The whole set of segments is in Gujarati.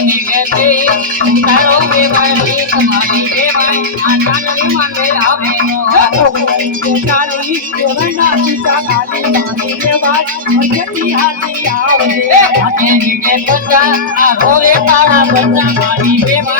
ની ગેતે તારો વેવાય તમારી વેવાય આ માંગે આવે નો. ભાતે ની ગે બચ્ચા આ રોવે તારા બચ્ચા મારી ચાંદ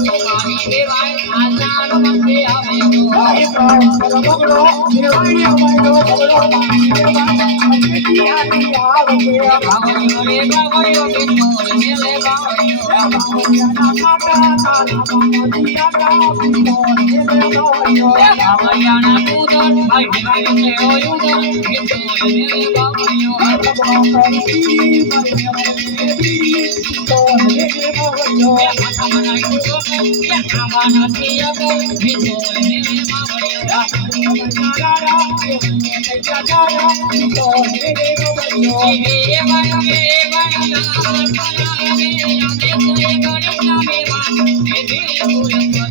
આવે નો એ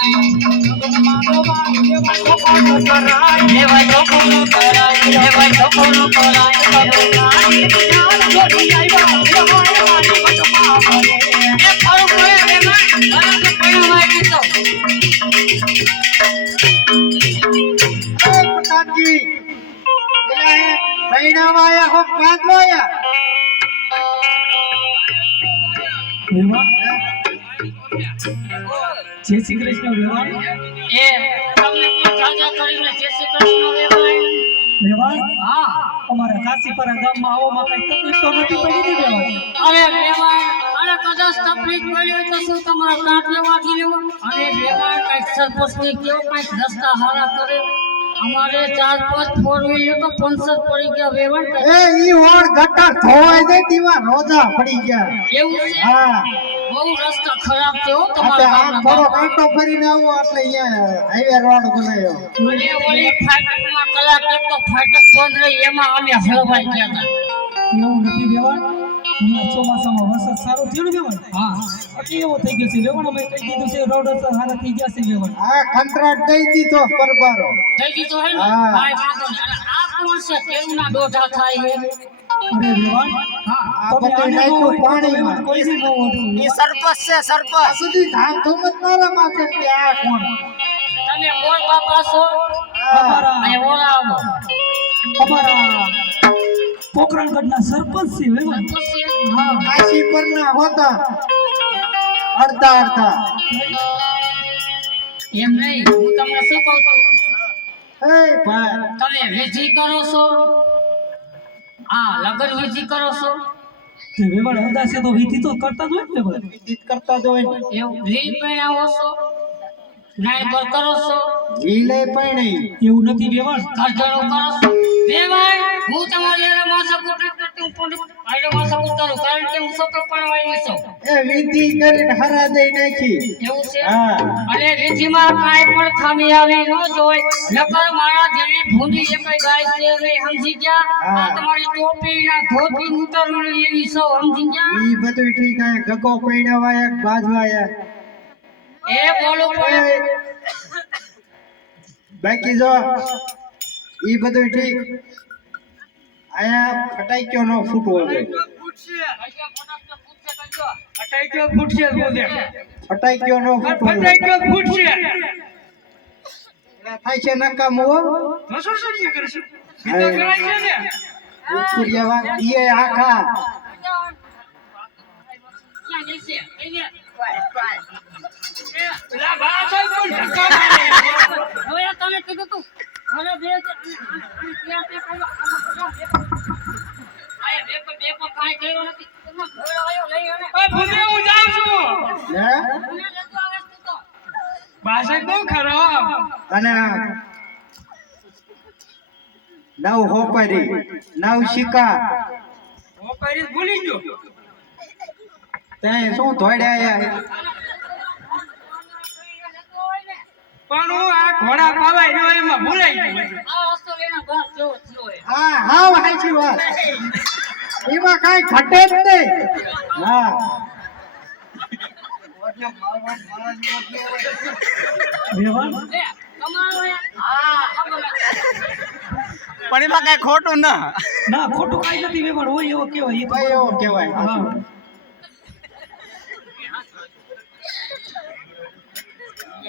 જય શ્રી કૃષ્ણ વ્યવહાર એ તમને પણ જાજા કરીને જય શ્રી કૃષ્ણ વેવાય વ્યવહાર હા. અમારા કાશીપરા ગામમાં આવવામાં કઈ તકલીફ તો નથી પડી ને વ્યવહાર અરે વેવાય અરે કદાચ તકલીફ પડી હોય તો શું તમારા કાંઠ લેવાથી લેવો? અરે વેવાય કંઈક સરપંચને કેવો કંઈક રસ્તા હારા કરે? અમારે ચાર પાંચ ફોર વ્હીલર તો પંચર પડી ગયા વેવાય એ ઈ ઓણ ગટર ધોવાઈ જાય તેવા રોજા પડી ગયા. એવું છે? હા. બહુ રસ્તા ખરાબ છે હો આપણે તમારા થોડો કાંટો ફરીને આવો એટલે અહીંયા હાઈવે રોડ બનાવ્યો. અને ઓલી ફાટકમાં કલાક એક તો ફાટક બંધ રહી એમાં અમે હળવાઈ ગયા હતા. એવું નથી વ્યવહાર? હમણાં ચોમાસામાં વરસાદ સારો થયો ને વ્યવહાર? હા. એટલે એવો થઈ ગયો છે વ્યવહાર. અમે કહી દીધું છે રોડ રસ્તા સારા થઈ ગયા છે વ્યવહાર. આ કંત્રાટ દઈ દીધો પરબારો. થઈ ગયું હે ને? હા. કાંઈ વાંધો નહીં. અને આ કોણ છે? કેમના દોઢા થાય? છે અરે સરપંચ છે સરપંચ. સુધી ધામ ધૂમ જ મારા માથે કે આ કોણ? તમે કોણ બાપા છો? અમારા. અને ઓળાવો અમારા પોખરણગઢના સરપંચ છે હા કાશી પરના હોતા. અડતા અડતા એમ નહીં હું તમને શું કહું છું? એ ભાઈ. તમે વેજી કરો છો? હા લગન વિધિ કરો છો? વ્યવહાર છે તો વિધિ તો કરતા જ હોય ને વ્યવહાર વિધિ કરતા જ હોય એવું? લીલ પહેરાવો છો? નાય પર કરો છો? લીલે પણ એવું નથી વેવળ કરજણો કરો છો? વેવાય હું તમારી હારે માથા કૂટ કરતી હું પણ આડે માથા કૂટ કારણ કે હું સૌ પણ આવી છું. એ વિધિ કરીને હરા દઈ નાખી. એવું છે? હા. અને વિધિમાં કાંઈ પણ ખામી આવી ન જોઈ નકર મારા જેવી ભૂંડી એક ગાય છે રે સમજી ગયા? આ તમારી ટોપી ના ધોતી એવી સમજી ગયા? ઈ બધું ઠીક હે ગગો પૈણાવાય બાજવાય? એ બોલો બાકી જો ઈ બધું ઠીક. આયા ફટાક્યો નો ફૂટવો જોઈએ ફટાક્યો ફૂટશે ફટાક્યો નો ફૂટવો ફટાક્યો ફૂટશે થાય છે નકામ હો. રસોઈ સડીએ કરશે એ કરાય છે ને? ઉછળ્યા વાત ઈએ આખા. ભાષા જઈશે? ધક્કા દે. પાછળ બહુ ખરો અને નવ હોપરી નવ શિકા હોપરી ભૂલી ગયો. તે શું ધોડ્યા પણ હું આ ઘોડા પાવાય રહ્યો એમાં ભૂલાઈ ગયો. હા હાવ વાત. એમાં કાંઈ ઘટે જ નહીં. હા વેવાણ લે, કમાવો એ. હા, ખબર નથી. પણ એમાં કઈ ખોટું ના. ના ખોટું કઈ નથી વેવાણ હોય એવો કેવાય ભાઈ એવો કહેવાય હા.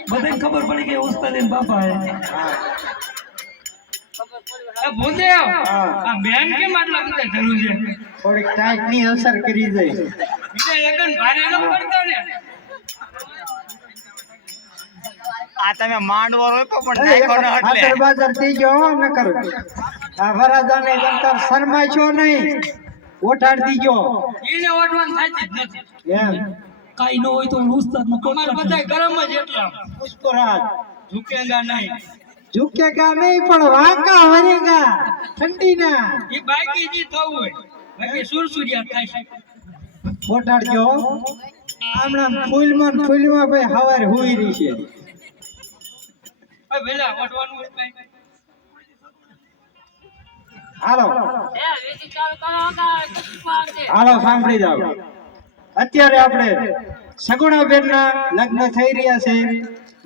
બધાને ખબર પડી કે ઉસ્તાદ બાપા ભૂદેવ આ બેન કેમ આટલા બધા જરૂર છે થોડીક ટાઈટની અસર કરી જાય બીજા લગન ભારે ન પડતો ને? આ તમે માંડવો રોપ્યો પણ એ, નાખ્યો ન એટલે. બાતર થઈ ગયો ન કરો. આ વરાજાને જંતર છો નહીં ઓઠાડ દીજો એને ઓઠવાન થતી જ નથી. એમ. કાઈ ન હોય તો ઉસ્તાદ નો અમાર બધા ગરમ જ એટલા પુષ્પરાજ. ઝુકેગા નહીં. ઝુકેગા નહીં પણ વાંકા વરેગા ઠંડીના. એ બાકી જી થવું હોય. બાકી સુરસુરિયા થાય છે. ગયો હમણાં ફૂલમાં ને ફૂલમાં ભાઈ હવારે હોઈ રહી છે. વેલા હાલો. હાલો સાંભળી જાઓ. અત્યારે આપણે સગુણાબેન ના લગ્ન થઈ રહ્યા છે.